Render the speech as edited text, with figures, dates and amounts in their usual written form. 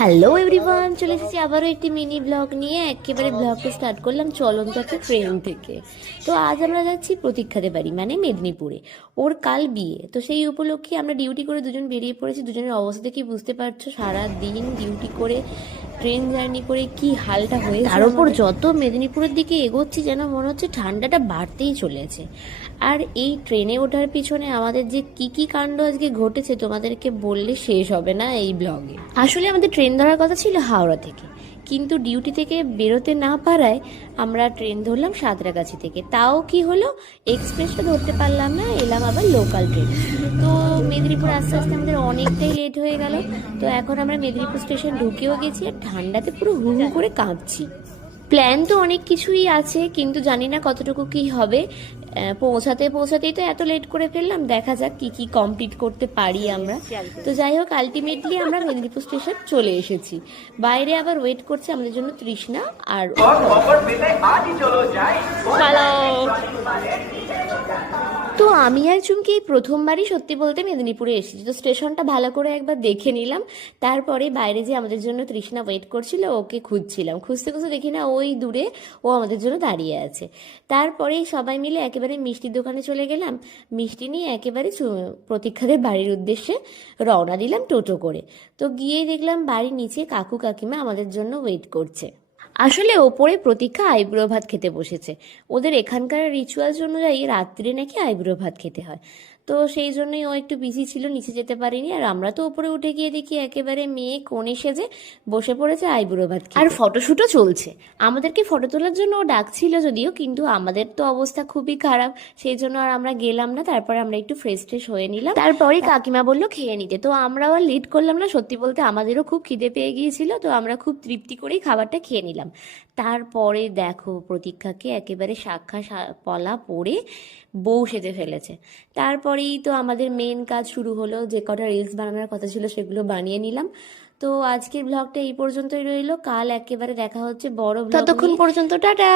Hello everyone, চলে এসেছি আবারও একটি মিনি ব্লগ নিয়ে। একেবারে ব্লগটা স্টার্ট করলাম চলন্ত একটা ট্রেন থেকে। তো আজ আমরা যাচ্ছি প্রতীক্ষাদের বাড়ি, মানে মেদিনীপুরে। ওর কাল বিয়ে, তো সেই উপলক্ষে আমরা ডিউটি করে দুজন বেরিয়ে পড়েছি। দুজনের অবস্থা দেখে বুঝতে পারছো, সারা দিন ডিউটি করে ট্রেন জার্নি করে কি হালটা হয়েছে। তার উপর যত মেদিনীপুরের দিকে এগোচ্ছি যেন মনে হচ্ছে ঠান্ডাটা বাড়তেই চলেছে। আর এই ট্রেনে ওঠার পিছনে আমাদের যে কি কি কাণ্ড আজকে ঘটেছে তোমাদেরকে বললে শেষ হবে না এই ব্লগে। আসলে আমাদের ট্রেন ধরার কথা ছিল হাওড়া থেকে, কিন্তু ডিউটি থেকে বেরোতে না পারায় আমরা ট্রেন ধরলাম সাঁতরাগাছি থেকে। তাও কি হলো, এক্সপ্রেসটা ধরতে পারলাম না, এলাম আবার লোকাল ট্রেন। তো মেদিনীপুর আস্তে আস্তে আমাদের অনেকটাই লেট হয়ে গেল। তো এখন আমরা মেদিনীপুর স্টেশন ঢুকেও গেছি, আর ঠান্ডাতে পুরো হু হু করে কাঁপছি। প্ল্যান তো অনেক কিছুই আছে, কিন্তু জানি না কতটুকু কি হবে। পৌঁছাতেই তো এত লেট করে ফেললাম, দেখা যাক কি কি কমপ্লিট করতে পারি আমরা। তো যাই হোক, আলটিমেটলি আমরা মেদিনীপুর স্টেশন চলে এসেছি। বাইরে আবার ওয়েট করছে আমাদের জন্য তৃষ্ণা আর পালাও। তো আমি আর চুমকি এই প্রথমবারই সত্যি বলতে মেদিনীপুরে এসেছি, তো স্টেশনটা ভালো করে একবার দেখে নিলাম। তারপরে বাইরে যে আমাদের জন্য তৃষ্ণা ওয়েট করছিল, ওকে খুঁজছিলাম। খুঁজতে খুঁজতে দেখি না ওই দূরে ও আমাদের জন্য দাঁড়িয়ে আছে। তারপরেই সবাই মিলে একেবারে মিষ্টির দোকানে চলে গেলাম। মিষ্টি নিয়ে একেবারে প্রতীক্ষাদের বাড়ির উদ্দেশ্যে রওনা দিলাম টোটো করে। তো গিয়েই দেখলাম বাড়ির নিচে কাকু কাকিমা আমাদের জন্য ওয়েট করছে। আসলে ওপরে প্রতীক্ষা আইবুড়ো ভাত খেতে বসেছে। ওদের এখানকার রিচুয়ালস অনুযায়ী রাত্রে নাকি আইবুড়ো ভাত খেতে হয়। তো সেই জন্যই ও একটু বিজি ছিল, নিচে যেতে পারিনি। আর আমরা তো ওপরে উঠে গিয়ে দেখি একেবারে মেয়ে কোণে সেজে বসে পড়েছে আইবুড়ো ভাত খেতে। আর ফটোশুটও চলছে। আমাদেরকে ফটো তোলার জন্য ও ডাকছিল যদিও, কিন্তু আমাদের তো অবস্থা খুবই খারাপ, সেই জন্য আর আমরা গেলাম না। তারপরে আমরা একটু ফ্রেশ ট্রেশ হয়ে নিলাম, তারপরেই কাকিমা বললো খেয়ে নিতে। তো আমরাও আর লেট করলাম না, সত্যি বলতে আমাদেরও খুব খিদে পেয়ে গিয়েছিল। তো আমরা খুব তৃপ্তি করেই খাবারটা খেয়ে নিলাম। তারপরে দেখো প্রতীক্ষাকে একেবারে পলা পরে বউ সেজে ফেলেছে। তারপরেই তো আমাদের মেন কাজ শুরু হলো, যে কটা রিলস বানানোর কথা ছিল সেগুলো বানিয়ে নিলাম। তো আজকের ব্লগটা এই পর্যন্তই রইলো, কাল একেবারে দেখা হচ্ছে বড় ব্লগ। ততক্ষণ পর্যন্ত টাটা।